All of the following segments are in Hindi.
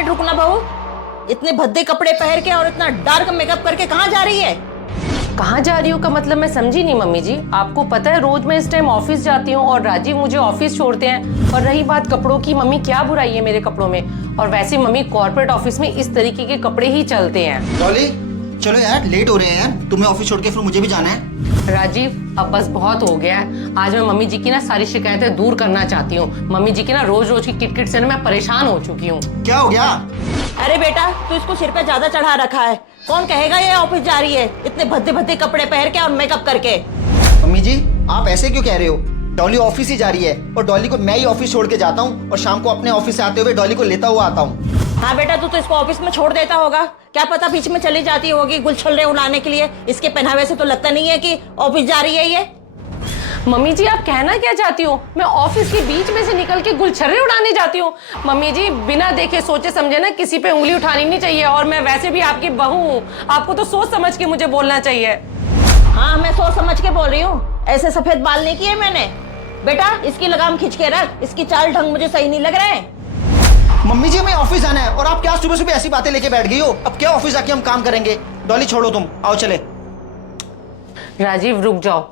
मिनट रुकना बहू। इतने भद्दे कपड़े पहन के और इतना डार्क मेकअप करके कहाँ जा रही है? कहाँ जा रही हूँ का मतलब मैं समझी नहीं मम्मी जी। आपको पता है रोज मैं इस टाइम ऑफिस जाती हूँ और राजीव मुझे ऑफिस छोड़ते हैं। और रही बात कपड़ों की, मम्मी क्या बुराई है मेरे कपड़ों में? और वैसे मम्मी कॉर्पोरेट ऑफिस में इस तरीके के कपड़े ही चलते हैं। डॉली चलो यार, लेट हो रहे हैं यार, तुम्हें ऑफिस छोड़ के फिर मुझे भी जाना है। राजीव अब बस बहुत हो गया है। आज मैं मम्मी जी की ना सारी शिकायतें दूर करना चाहती हूँ। मम्मी जी की ना रोज रोज की किटकिट से ना मैं परेशान हो चुकी हूँ। क्या हो गया? अरे बेटा, तू इसको सिर पे ज्यादा चढ़ा रखा है। कौन कहेगा ये ऑफिस जा रही है इतने भद्दे भद्दे कपड़े पहन के और मेकअप करके? मम्मी जी आप ऐसे क्यों कह रहे हो? डॉली ऑफिस ही जा रही है और डॉली को मैं ही ऑफिस छोड़ के जाता हूँ और शाम को अपने ऑफिस से आते हुए डॉली को लेता हुआ आता हूँ। हाँ बेटा, तू तो इसको ऑफिस में छोड़ देता होगा, क्या पता बीच में चली जाती होगी गुलछल्ले उड़ाने के लिए। इसके पहनावे से तो लगता नहीं है कि ऑफिस जा रही है ये। मम्मी जी आप कहना क्या चाहती हो? मैं ऑफिस के बीच में से निकल के गुलछर्रे उड़ाने जाती हूँ? मम्मी जी बिना देखे सोचे समझे ना किसी पे उंगली उठानी नहीं चाहिए। और मैं वैसे भी आपकी बहू हूँ, आपको तो सोच समझ के मुझे बोलना चाहिए। हाँ मैं सोच समझ के बोल रही हूँ, ऐसे सफेद बाल नहीं किए मैंने। बेटा इसकी लगाम खींच के रख, इसकी चाल ढंग मुझे सही नहीं लग रहा है। मम्मी जी हमें ऑफिस जाना है और आप क्या सुबह सुबह ऐसी बातें लेके बैठ गई हो? अब क्या ऑफिस जाके हम काम करेंगे? डॉली छोड़ो तुम, आओ चले। राजीव रुक जाओ,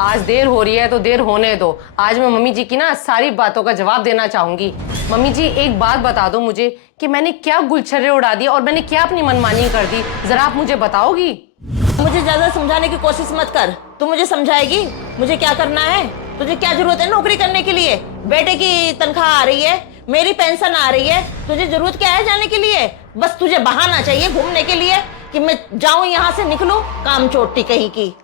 आज देर हो रही है तो देर होने दो। आज मैं मम्मी जी की ना सारी बातों का जवाब देना चाहूंगी। मम्मी जी एक बात बता दो मुझे कि मैंने क्या गुलछर्रे उड़ा दिए और मैंने क्या अपनी मनमानी कर दी, जरा आप मुझे बताओगी? मुझे ज्यादा समझाने की कोशिश मत कर, तू मुझे समझाएगी मुझे क्या करना है। तुझे क्या जरूरत है नौकरी करने के लिए? बेटे की तनख्वाह आ रही है, मेरी पेंशन आ रही है, तुझे जरूरत क्या है जाने के लिए? बस तुझे बहाना चाहिए घूमने के लिए कि मैं जाऊं यहाँ से निकलूं। काम चोटी कहीं की।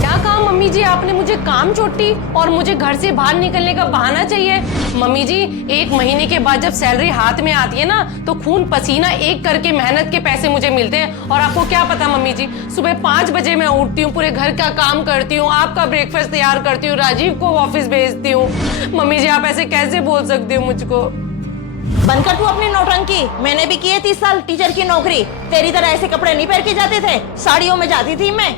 क्या कहा मम्मी जी आपने? मुझे काम चोटी और मुझे घर से बाहर निकलने का बहाना चाहिए? मम्मी जी एक महीने के बाद जब सैलरी हाथ में आती है ना तो खून पसीना एक करके मेहनत के पैसे मुझे मिलते हैं। और आपको क्या पता मम्मी जी, सुबह 5 बजे मैं उठती हूँ, पूरे घर का काम करती हूँ, आपका ब्रेकफास्ट तैयार करती हूँ, राजीव को ऑफिस भेजती हूँ। मम्मी जी आप ऐसे कैसे बोल सकती हो मुझको? बनकर तू अपनी नौटंकी। मैंने भी किए 30 साल टीचर की नौकरी, तेरी तरह ऐसे कपड़े नहीं पहन के जाते थे, साड़ियों में जाती थी मैं।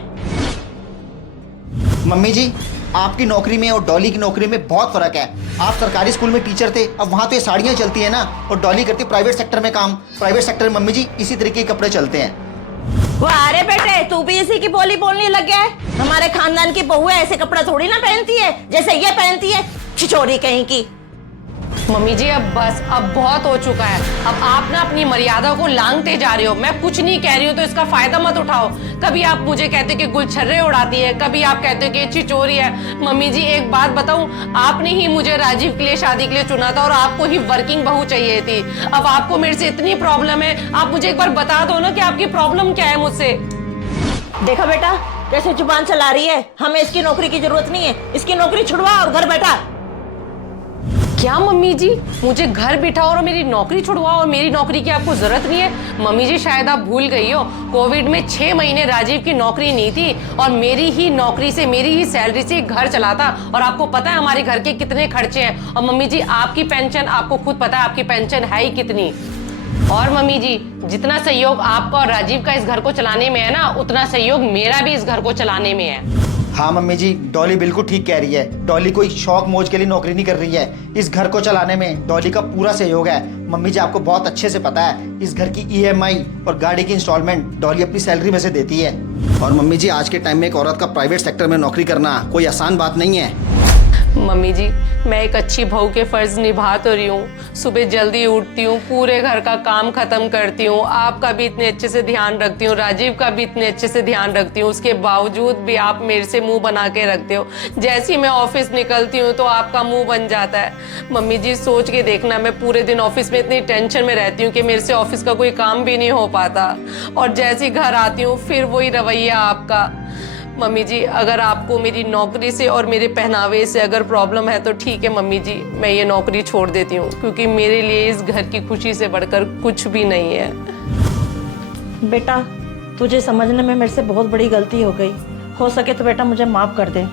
मम्मी जी आपकी नौकरी में और डॉली की नौकरी में बहुत फर्क है। आप सरकारी स्कूल में टीचर थे, अब वहाँ तो ये साड़ियाँ चलती है ना, और डॉली करती प्राइवेट सेक्टर में काम। प्राइवेट सेक्टर में मम्मी जी इसी तरीके के कपड़े चलते हैं। अरे बेटे तू भी इसी की बोली बोलने लग गया है। हमारे खानदान की बहू है, ऐसे कपड़ा थोड़ी ना पहनती है जैसे ये पहनती है, छिछोरी कहीं की। मम्मी जी अब बस, अब बहुत हो चुका है। अब आप ना अपनी मर्यादा को लांघते जा रही हो। मैं कुछ नहीं कह रही हूँ तो इसका फायदा मत उठाओ। कभी आप मुझे कहते कि गुलछर्रे उड़ाती है, कभी आप कहते कि चिचोरी है। मम्मी जी एक बात बताऊं, आपने ही मुझे राजीव के लिए शादी के लिए चुना था और आपको ही वर्किंग बहू चाहिए थी। अब आपको मेरे से इतनी प्रॉब्लम है, आप मुझे एक बार बता दो ना कि आपकी प्रॉब्लम क्या है मुझसे। देखा बेटा कैसे जुबान चला रही है। हमें इसकी नौकरी की जरूरत नहीं है, इसकी नौकरी छुड़वा और घर बैठा। क्या मम्मी जी मुझे घर बिठाओ और मेरी नौकरी छुड़वाओ और मेरी नौकरी की आपको जरूरत नहीं है? मम्मी जी शायद आप भूल गई हो, कोविड में 6 महीने राजीव की नौकरी नहीं थी और मेरी ही नौकरी से, मेरी ही सैलरी से घर चलाता। और आपको पता है हमारे घर के कितने खर्चे हैं। और मम्मी जी आपकी पेंशन, आपको खुद पता है आपकी पेंशन है ही कितनी। और मम्मी जी जितना सहयोग आपका और राजीव का इस घर को चलाने में है ना, उतना सहयोग मेरा भी इस घर को चलाने में है। हाँ मम्मी जी डॉली बिल्कुल ठीक कह रही है। डॉली कोई शौक मौज के लिए नौकरी नहीं कर रही है, इस घर को चलाने में डॉली का पूरा सहयोग है। मम्मी जी आपको बहुत अच्छे से पता है, इस घर की EMI और गाड़ी की इंस्टॉलमेंट डॉली अपनी सैलरी में से देती है। और मम्मी जी आज के टाइम में एक औरत का प्राइवेट सेक्टर में नौकरी करना कोई आसान बात नहीं है। मम्मी जी मैं एक अच्छी बहू के फर्ज निभा तो रही हूँ, सुबह जल्दी उठती हूँ, पूरे घर का काम खत्म करती हूँ, आपका भी इतने अच्छे से ध्यान रखती हूँ, राजीव का भी इतने अच्छे से ध्यान रखती हूँ। उसके बावजूद भी आप मेरे से मुंह बना के रखते हो। जैसे ही मैं ऑफिस निकलती हूँ तो आपका मुंह बन जाता है। मम्मी जी सोच के देखना, मैं पूरे दिन ऑफिस में इतनी टेंशन में रहती हूँ कि मेरे से ऑफिस का कोई काम भी नहीं हो पाता, और जैसे ही घर आती हूँ फिर वही रवैया आपका। मम्मी जी अगर आपको मेरी नौकरी से और मेरे पहनावे से अगर प्रॉब्लम है तो ठीक है मम्मी जी, मैं ये नौकरी छोड़ देती हूँ, क्योंकि मेरे लिए इस घर की खुशी से बढ़कर कुछ भी नहीं है। बेटा तुझे समझने में मेरे से बहुत बड़ी गलती हो गई, हो सके तो बेटा मुझे माफ कर दे।